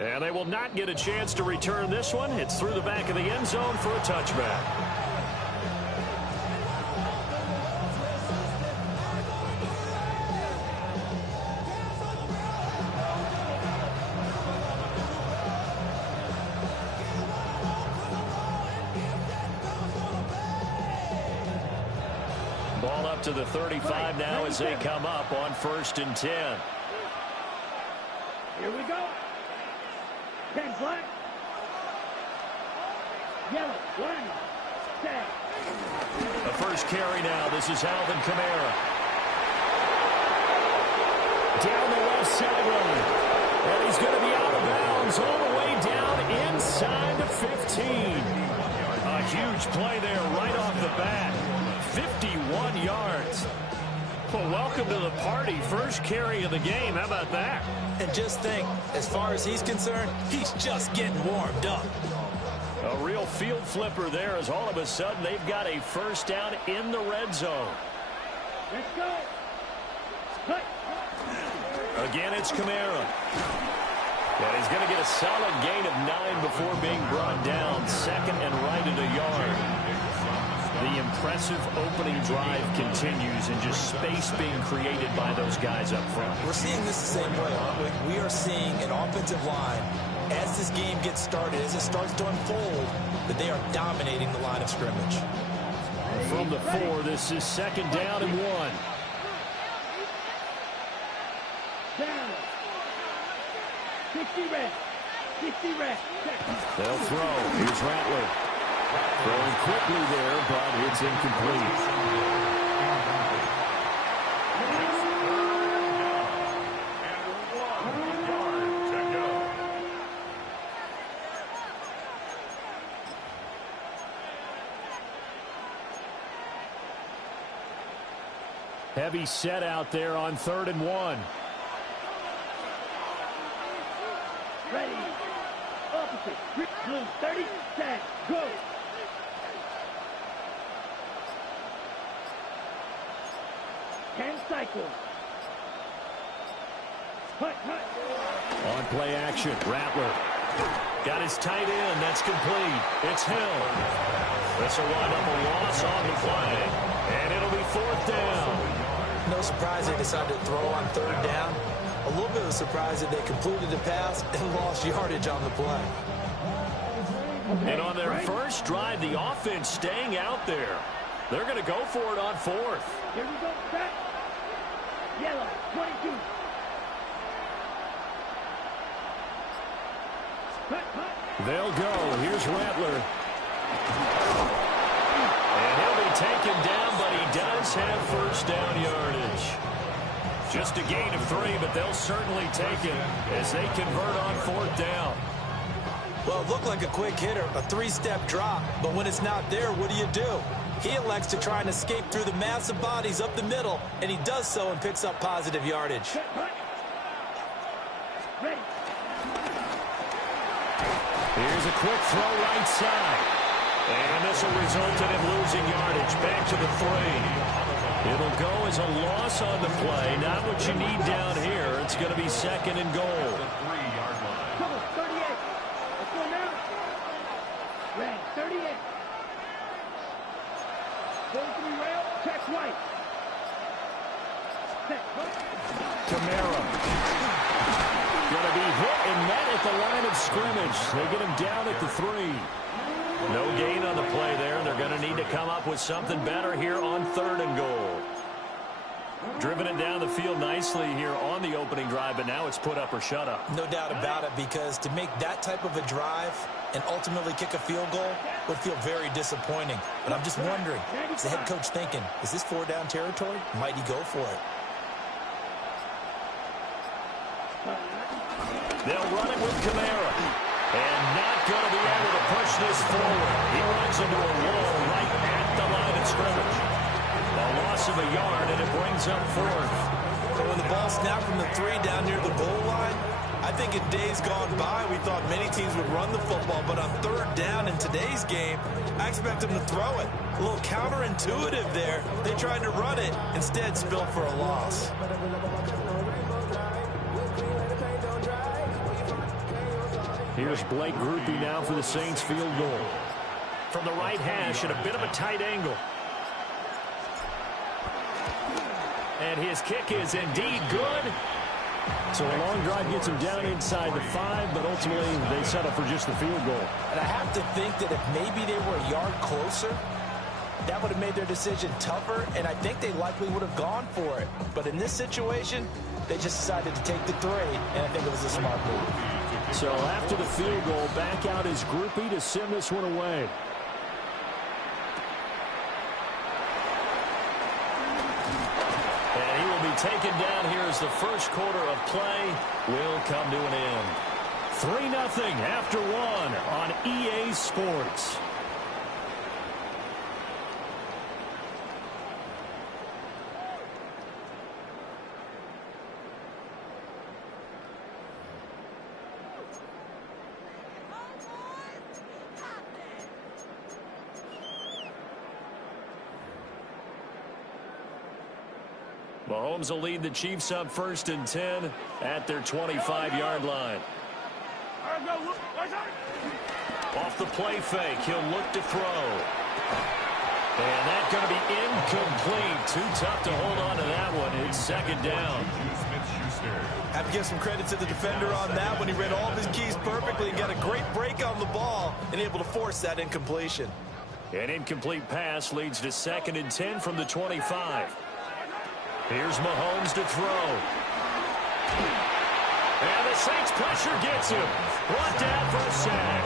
And they will not get a chance to return this one. It's through the back of the end zone for a touchback. Ball up to the 35 now as they come up on 1st and 10. Here we go. 10 flag. Yellow, line, set. The first carry now. This is Alvin Kamara. Down the left sideline. And he's going to be out of bounds all the way down inside the 15. A huge play there right off the bat. 51 yards. Well, welcome to the party. First carry of the game. How about that? And just think, as far as he's concerned, he's just getting warmed up. A real field flipper there as all of a sudden they've got a first down in the red zone. Let's go. Cut. Again, it's Kamara. And he's going to get a solid gain of 9 before being brought down. 2nd and right at a yard. The impressive opening drive continues and just space being created by those guys up front. We're seeing this the same way, aren't we? We are seeing an offensive line, as this game gets started, as it starts to unfold, that they are dominating the line of scrimmage. From the 4, this is 2nd down and 1. Down. 60 red. 60 red. They'll throw. Here's Rattler. Throwing quickly there, but it's incomplete. Heavy set out there on 3rd and 1. Ready. Opposite. Blue 30. Set. Go. Cycle. Hut. On play action, Rattler. Got his tight end. That's complete. It's Hill. This will wind up a loss on the play. And it'll be 4th down. No surprise they decided to throw on 3rd down. A little bit of a surprise that they completed the pass and lost yardage on the play. And on their first drive, the offense staying out there. They're going to go for it on 4th. Here we go. Back. Yellow, 22. They'll go. Here's Rattler. And he'll be taken down, but he does have first down yardage. Just a gain of 3, but they'll certainly take it as they convert on 4th down. Well, it looked like a quick hitter, a 3-step drop, but when it's not there, what do? He elects to try and escape through the massive bodies up the middle, and he does so and picks up positive yardage. Here's a quick throw right side. And this will result in him losing yardage back to the 3. It'll go as a loss on the play. Not what you need down here. It's going to be 2nd and goal. 38. Let's go now. Red, 38. Go to the rail, check right. Kamara. Going to be hit and met at the line of scrimmage. They get him down at the 3. No gain on the play there. They're going to need to come up with something better here on 3rd and goal. Driven it down the field nicely here on the opening drive, but now it's put up or shut up. No doubt about it, because to make that type of a drive and ultimately kick a field goal would feel very disappointing. But I'm just wondering, is the head coach thinking, is this 4-down territory? Might he go for it? They'll run it with Kamara. And not going to be able to push this forward. He runs into a wall right at the line of scrimmage. A loss of a yard, and it brings up 4th. So when the ball snapped from the 3 down near the goal line, I think in days gone by, we thought many teams would run the football, but on 3rd down in today's game, I expect them to throw it. A little counterintuitive there. They tried to run it, instead spilled for a loss. Here's Blake Grupe now for the Saints field goal. From the right hash at a bit of a tight angle. And his kick is indeed good. So a long drive gets him down inside the 5, but ultimately they settle for just the field goal. And I have to think that if maybe they were a yard closer, that would have made their decision tougher, and I think they likely would have gone for it. But in this situation, they just decided to take the 3, and I think it was a smart move. So after the field goal, back out is Grupe to send this one away. And he will be taken down here as the first quarter of play will come to an end. 3-0 after 1 on EA Sports. Mahomes will lead the Chiefs up 1st and 10 at their 25-yard line. Off the play fake, he'll look to throw. And that's going to be incomplete. Too tough to hold on to that one. It's 2nd down. Have to give some credit to the defender on that one. He read all of his keys perfectly and got a great break on the ball and able to force that incompletion. An incomplete pass leads to 2nd and 10 from the 25. Here's Mahomes to throw. And the Saints pressure gets him. Brought down for a sack.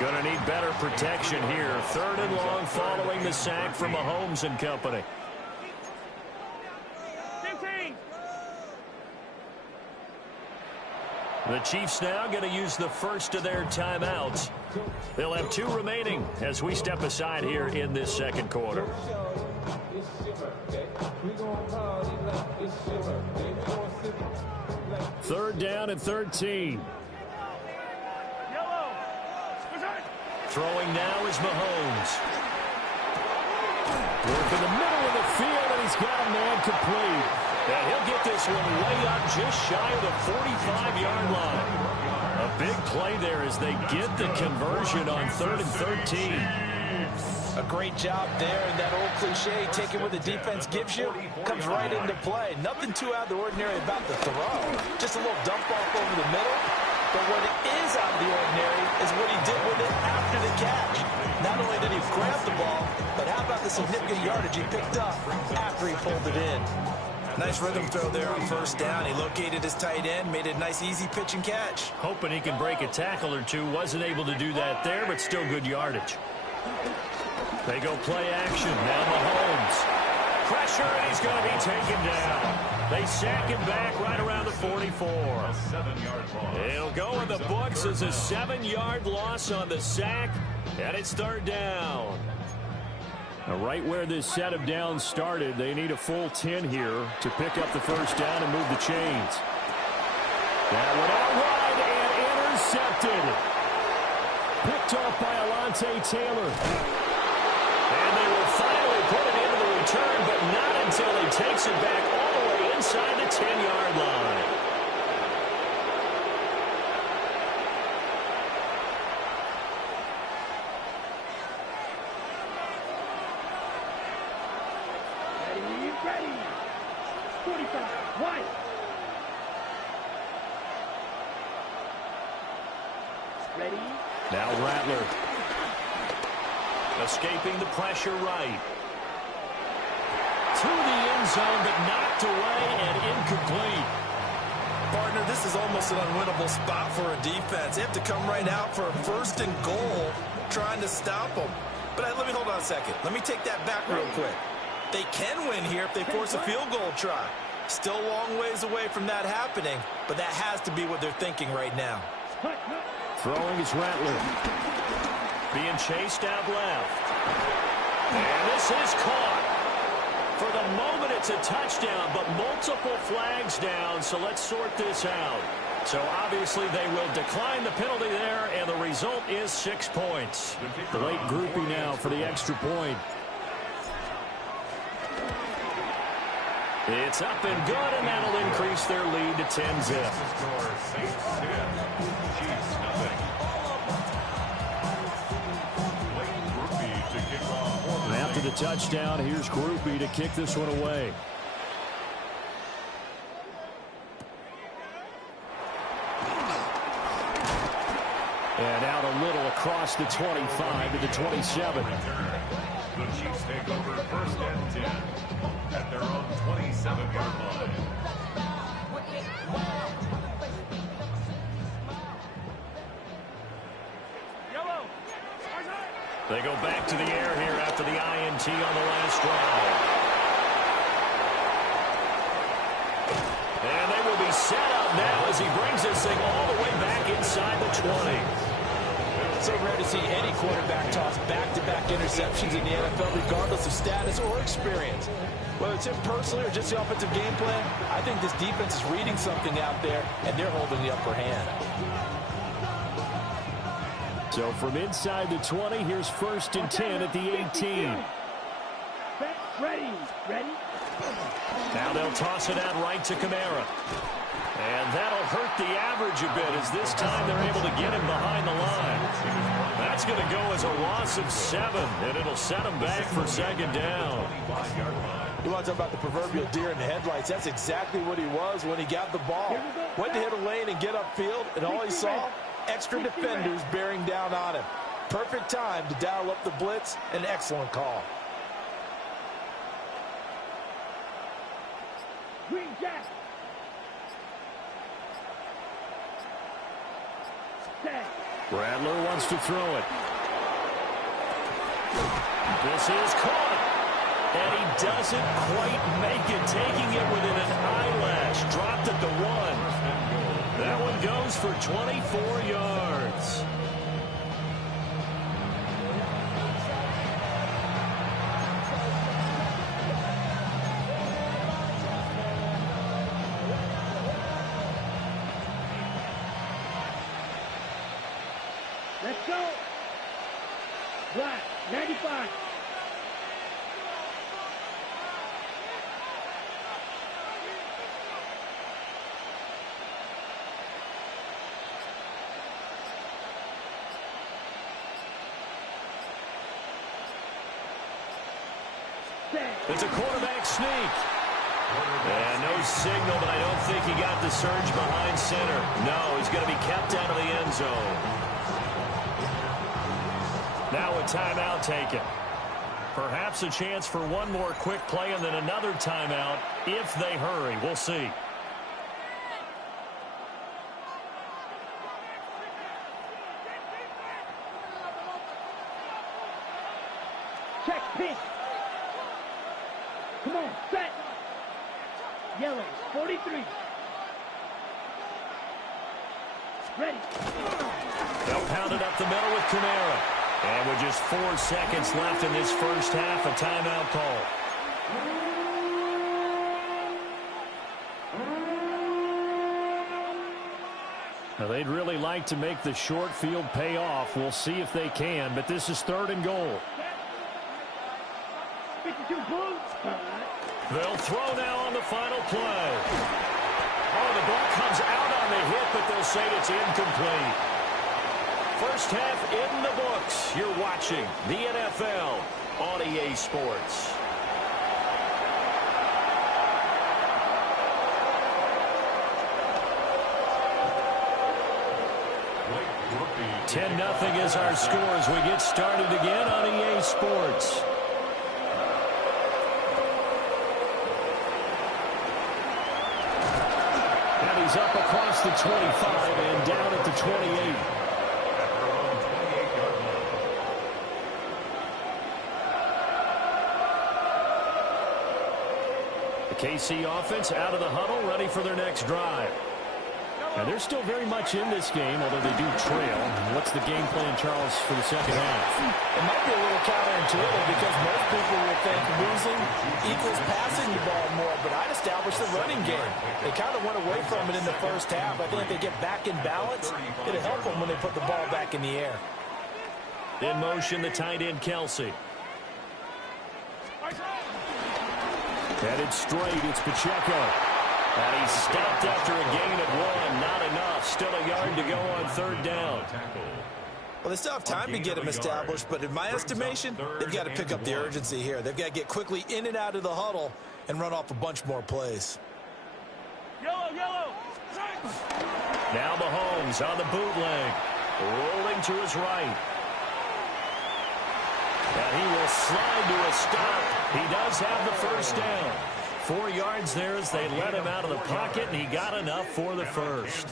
Going to need better protection here. 3rd and long following the sack from Mahomes and company. 15. The Chiefs now going to use the first of their timeouts. They'll have 2 remaining as we step aside here in this 2nd quarter. 3rd down and 13. Throwing now is Mahomes. Work in the middle of the field, and he's got a man complete. And he'll get this one way up just shy of the 45-yard line. A big play there as they get the conversion on 3rd and 13. A great job there, and that old cliche, taking what the defense gives you, comes right into play. Nothing too out of the ordinary about the throw. Just a little dump off over the middle. But what is out of the ordinary is what he did with it after the catch. Not only did he grab the ball, but how about the significant yardage he picked up after he pulled it in. Nice rhythm throw there on 1st down. He located his tight end, made a nice easy pitch and catch. Hoping he can break a tackle or two. Wasn't able to do that there, but still good yardage. They go play action. Now Mahomes. Pressure, and he's going to be taken down. They sack him back right around the 44. It'll go in the books as a 7-yard loss on the sack, and it's 3rd down. Now, right where this set of downs started, they need a full 10 here to pick up the 1st down and move the chains. That one out wide and intercepted. Picked off by Alontae Taylor. And they will finally put it into the return, but not until he takes it back all the way inside the 10-yard line. Ready. 45. White. Ready. Now Rattler. Escaping the pressure right. To the end zone, but knocked away and incomplete. Partner, this is almost an unwinnable spot for a defense. They have to come right out for a 1st and goal, trying to stop them. But let me hold on a second. Let me take that back real quick. They can win here if they force a field goal try. Still a long ways away from that happening, but that has to be what they're thinking right now. Throwing is Rattler. Being chased out left. And this is caught. For the moment, it's a touchdown, but multiple flags down, so let's sort this out. So obviously they will decline the penalty there, and the result is 6 points. The late Grupe now for the extra point. It's up and good, and that'll increase their lead to 10-zip. the touchdown. Here's Grupe to kick this one away. And out a little across the 25 to the 27. The Chiefs take over 1st and 10 at their own 27-yard line. They go back to the air here after the INT on the last drive. And they will be set up now as he brings this thing all the way back inside the 20. So rare to see any quarterback toss back-to-back interceptions in the NFL, regardless of status or experience. Whether it's him personally or just the offensive game plan, I think this defense is reading something out there, and they're holding the upper hand. So from inside the 20, here's 1st and 10 at the 18. Ready. Now they'll toss it out right to Kamara. And that'll hurt the average a bit as this time they're able to get him behind the line. That's going to go as a loss of 7, and it'll set him back for 2nd down. You want to talk about the proverbial deer in the headlights? That's exactly what he was when he got the ball. Went to hit a lane and get upfield, and all he saw, extra defenders bearing down on him. Perfect time to dial up the blitz. An excellent call. Green Jack. Rattler wants to throw it. This is caught. And he doesn't quite make it, taking it within an eyelash. Dropped at the 1. That one goes for 24 yards. Let's go. Black, 95. It's a quarterback sneak. And no signal, but I don't think he got the surge behind center. No, he's going to be kept out of the end zone. Now a timeout taken. Perhaps a chance for one more quick play and then another timeout if they hurry. We'll see. Check pitch. Come on, set. Yellow, 43. Ready. They'll pound it up the middle with Kamara. And with just 4 seconds left in this first half, a timeout call. Now they'd really like to make the short field pay off. We'll see if they can, but this is 3rd and goal. 52 blue. They'll throw now on the final play. Oh, the ball comes out on the hit, but they'll say it's incomplete. First half in the books. You're watching the NFL on EA Sports. Ten 0 is our score as we get started again on EA Sports. And he's up across the 25 and down at the 28. KC offense out of the huddle, ready for their next drive. And they're still very much in this game, although they do trail. What's the game plan, Charles, for the second half? It might be a little counterintuitive because most people would think losing equals passing the ball more, but I'd establish the running game. They kind of went away from it in the first half. I think if they get back in balance, it'll help them when they put the ball back in the air. In motion, the tight end, Kelsey. Headed straight, it's Pacheco. And he's stopped after a gain of 1. Not enough. Still a yard to go on 3rd down. Well, they still have time to get him established, but in my estimation, they've got to pick up the urgency here. They've got to get quickly in and out of the huddle and run off a bunch more plays. Yellow. Now Mahomes on the bootleg, rolling to his right. And he will slide to a stop. He does have the first down. 4 yards there as they let him out of the pocket, and he got enough for the first.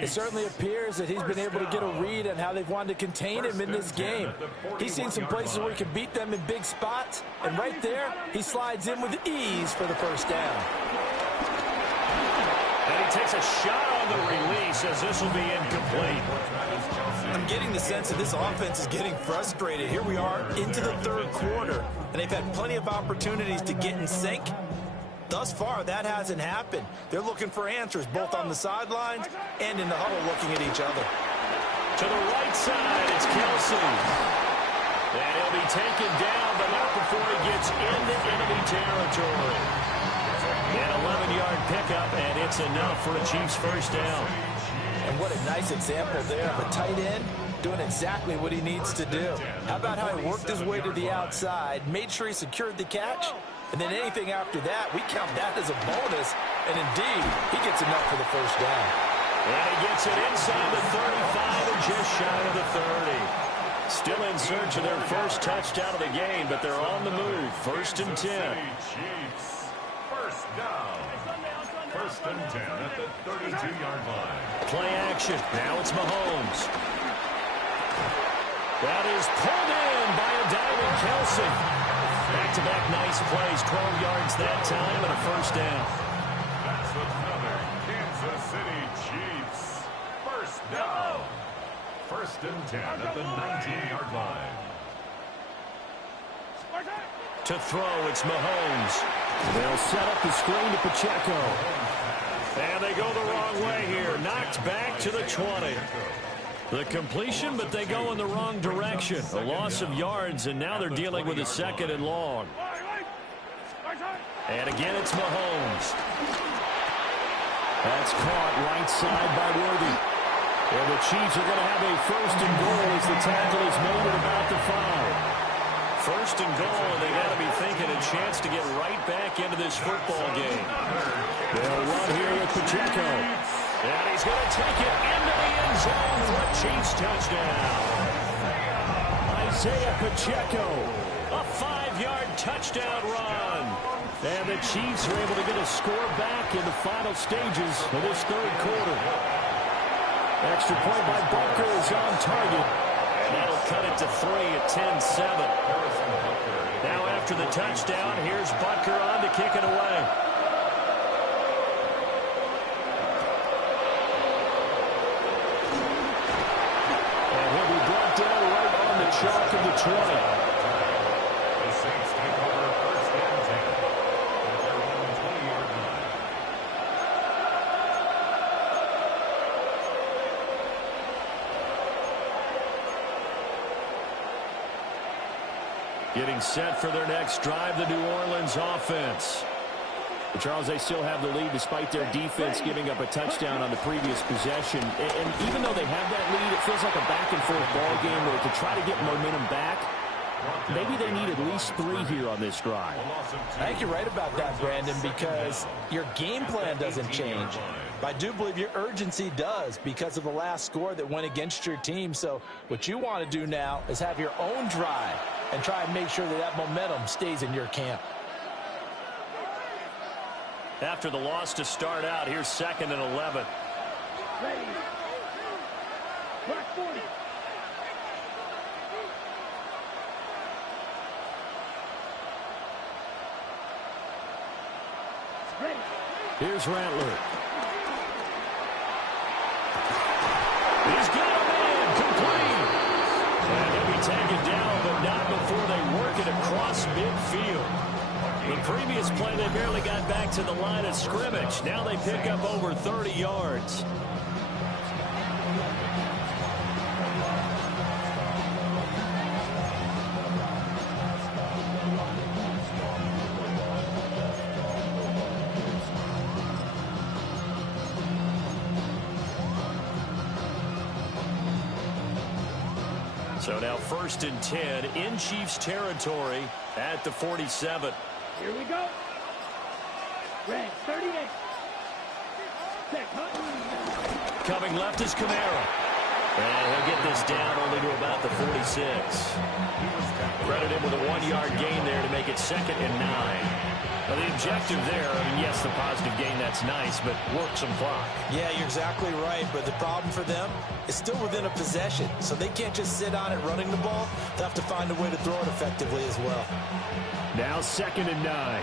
It certainly appears that he's been able to get a read on how they've wanted to contain him in this game. He's seen some places where he can beat them in big spots, and right there, he slides in with ease for the first down. And he takes a shot on the release as this will be incomplete. I'm getting the sense that this offense is getting frustrated. Here we are into the third quarter, and they've had plenty of opportunities to get in sync. Thus far, that hasn't happened. They're looking for answers both on the sidelines and in the huddle looking at each other. To the right side, it's Kelsey. And he'll be taken down, but not before he gets into enemy territory. An 11-yard pickup, and it's enough for a Chiefs first down. And what a nice example there of a tight end doing exactly what he needs to do. How about how he worked his way to the outside, made sure he secured the catch, and then anything after that, we count that as a bonus. And indeed, he gets enough for the first down. And he gets it inside the 35 and just shy of the 30. Still in search of their first touchdown of the game, but they're on the move. First and 10. First down. First and 10 at the 32-yard line. Play action. Now it's Mahomes. That is pulled in by a diving Kelsey. Back-to-back nice plays. 12 yards that time and a first down. That's another Kansas City Chiefs. First down. First and 10 at the 19-yard line. To throw, it's Mahomes. They'll set up the screen to Pacheco. And they go the wrong way here. Knocked back to the 20. The completion, but they go in the wrong direction. A loss of yards, and now they're dealing with a second and long. And again, it's Mahomes. That's caught right side by Worthy. And the Chiefs are going to have a first and goal as the tackle is made at about the 5. First and goal, and they got to be thinking a chance to get right back into this football game. They'll run here with Pacheco. And he's going to take it into the end zone for a Chiefs touchdown. Isaiah Pacheco, a 5-yard touchdown run. And the Chiefs are able to get a score back in the final stages of this third quarter. Extra point by Butker is on target. That'll cut it to 3 at 10-7. Now after the touchdown, here's Butker on to kick it away. And he'll be brought down right on the chalk of the 20. The Saints take over first and 10 at their own 20-yard line. Getting set for their next drive, the New Orleans offense. But Charles, they still have the lead despite their defense giving up a touchdown on the previous possession. And even though they have that lead, it feels like a back-and-forth ball game where to try to get momentum back, maybe they need at least 3 here on this drive. I think you're right about that, Brandon, because your game plan doesn't change. But I do believe your urgency does because of the last score that went against your team. So what you want to do now is have your own drive and try and make sure that that momentum stays in your camp. After the loss to start out, here's 2nd and 11. Ready. Black 40. Ready. Here's Rattler. He's got a man complete. And he'll be taken down, but not before they work it across midfield. The previous play, they barely got back to the line of scrimmage. Now they pick up over 30 yards. So now 1st and 10 in Chiefs territory at the 47. Here we go. Red, 38. Set, Coming left is Kamara. And he'll get this down only to about the 46. Credit him with a 1-yard gain there to make it 2nd and 9. Well, the objective there, I mean, yes, the positive gain, that's nice, but work some clock. Yeah, you're exactly right, but the problem for them is still within a possession, so they can't just sit on it running the ball. They'll have to find a way to throw it effectively as well. Now 2nd and 9.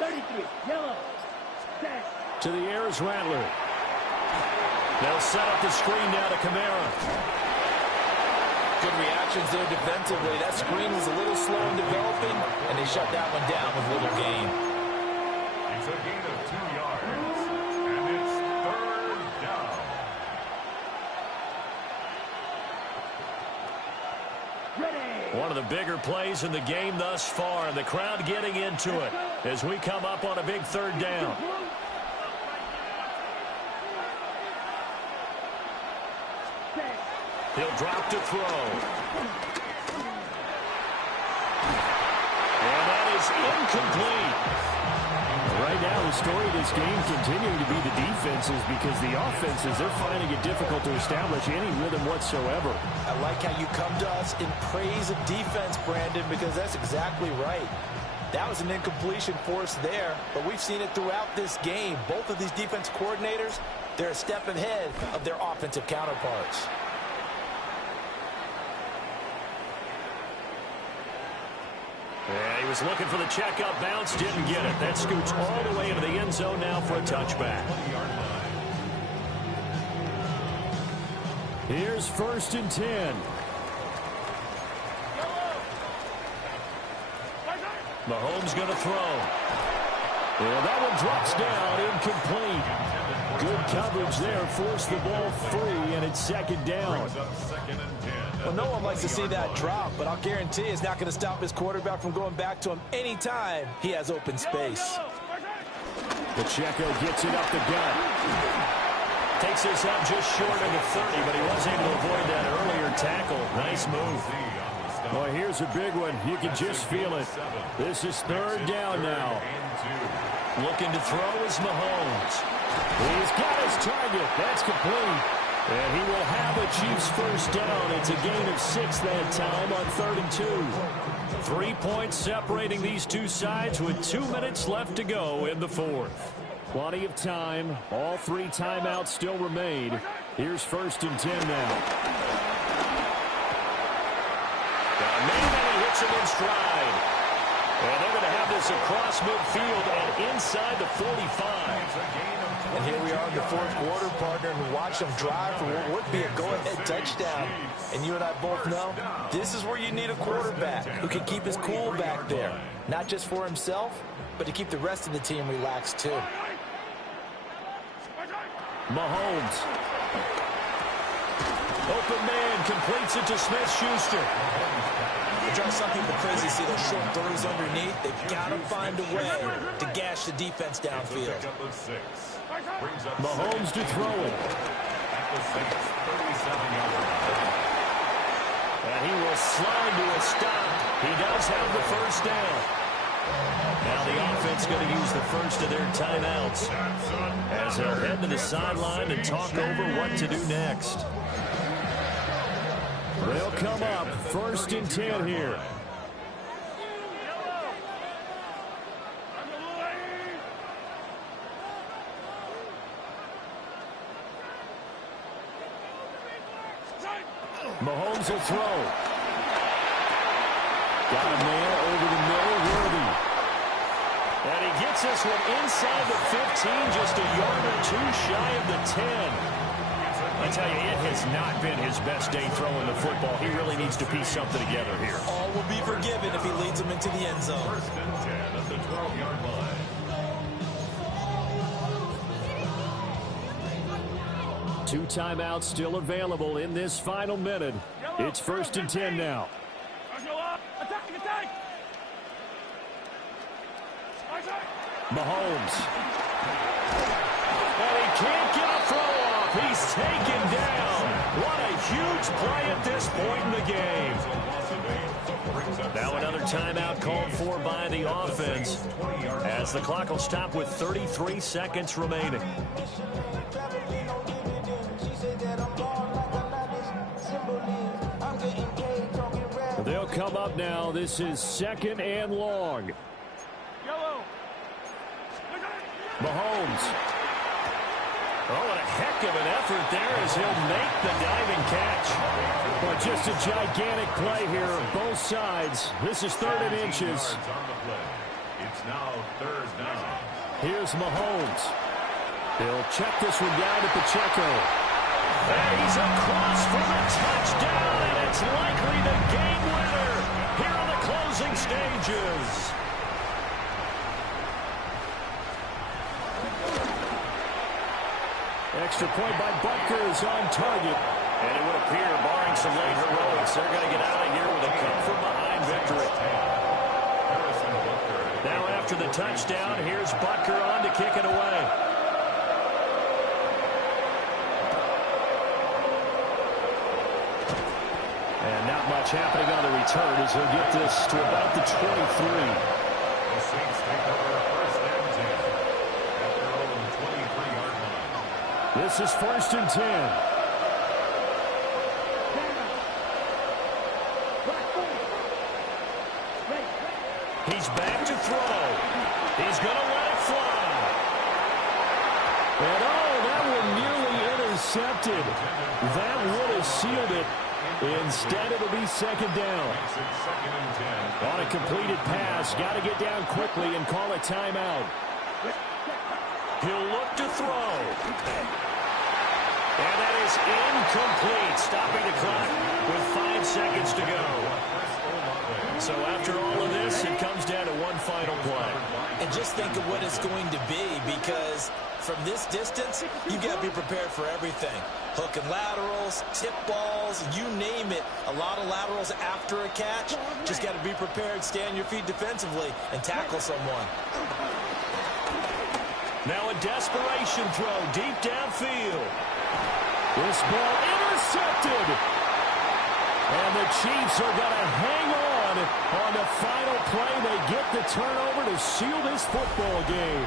33, yellow. Set. To the air is Rattler. They'll set up the screen now to Kamara. Good reactions there defensively. That screen was a little slow in developing, and they shut that one down with little gain. It's a gain of 2 yards, and it's 3rd down. Ready. One of the bigger plays in the game thus far, and the crowd getting into it as we come up on a big 3rd down. Set. He'll drop to throw. And that is incomplete. Right now, the story of this game continuing to be the defenses, because the offenses, they're finding it difficult to establish any rhythm whatsoever. I like how you come to us in praise of defense, Brandon, because that's exactly right. That was an incompletion for us there, but we've seen it throughout this game. Both of these defense coordinators, they're a step ahead of their offensive counterparts. Yeah, he was looking for the checkup bounce, didn't get it. That scoots all the way into the end zone now for a touchback. Here's 1st and 10. Mahomes going to throw. Yeah, that one drops down, incomplete. Good coverage there, forced the ball free, and it's 2nd down. Well, no one likes to see that drop, but I'll guarantee it's not going to stop his quarterback from going back to him anytime he has open space. Pacheco gets it up the gut. Takes this up just short of the 30, but he was able to avoid that earlier tackle. Nice move. Well, here's a big one. You can just feel it. This is 3rd down now. Looking to throw is Mahomes. He's got his target. That's complete. And he will have a Chiefs 1st down. It's a gain of 6 that time on 3rd and 2. 3 points separating these two sides with 2 minutes left to go in the 4th. Plenty of time. All 3 timeouts still remain. Here's 1st and 10 now. Maybe hits him in stride. And they're going to have this across midfield and inside the 45. And here we are in the 4th quarter, partner, and watch them drive for what would be a go-ahead touchdown. And you and I both know this is where you need a quarterback who can keep his cool back there. Not just for himself, but to keep the rest of the team relaxed too. Mahomes. Open man completes it to Smith-Schuster. It drives some people crazy to see those short throws underneath. They've got to find a way to gash the defense downfield. Mahomes to throw it. And he will slide to a stop. He does have the 1st down. Now the offense going to use the first of their timeouts as they'll head to the sideline and talk over what to do next. They'll come up 1st and 10 here. Mahomes will throw. Got a man over the middle, Worthy. And he gets this one inside the 15, just a yard or 2 shy of the 10. I tell you, it has not been his best day throwing the football. He really needs to piece something together here. All will be forgiven if he leads them into the end zone. 1st and 10 at the 12-yard line. Two timeouts still available in this final minute. It's 1st and 10 now. Mahomes. And he can't get a throw taken down. What a huge play at this point in the game. Now another timeout called for by the offense, as the clock will stop with 33 seconds remaining. They'll come up now. This is 2nd and long. Mahomes. Oh, what a heck of an effort there as he'll make the diving catch. Well, just a gigantic play here on both sides. This is 3rd and inches. It's now 3rd down. Here's Mahomes. He'll check this one down to Pacheco. And he's across for the touchdown, and it's likely the game winner here in the closing stages. Extra point by Butker is on target. And it would appear, barring some late heroics, they're going to get out of here with a come-from-behind victory. Now after the touchdown, here's Butker on to kick it away. And not much happening on the return as he'll get this to about the 23. The Saints take over 1st and 10 at their own 23-yard line. This is 1st and 10. He's back to throw. He's going to let it fly. And that one nearly intercepted. That would have sealed it. Instead, it'll be 2nd down. Makes it 2nd and 10. On a completed pass, got to get down quickly and call a timeout. He'll look to throw. And that is incomplete, stopping the clock with 5 seconds to go. So after all of this, it comes down to one final play. And just think of what it's going to be, because from this distance, you've got to be prepared for everything. Hook and laterals, tip balls, you name it. A lot of laterals after a catch. Just got to be prepared, stay on your feet defensively, and tackle someone. Now a desperation throw deep downfield. This ball intercepted. And the Chiefs are going to hang on the final play. They get the turnover to seal this football game.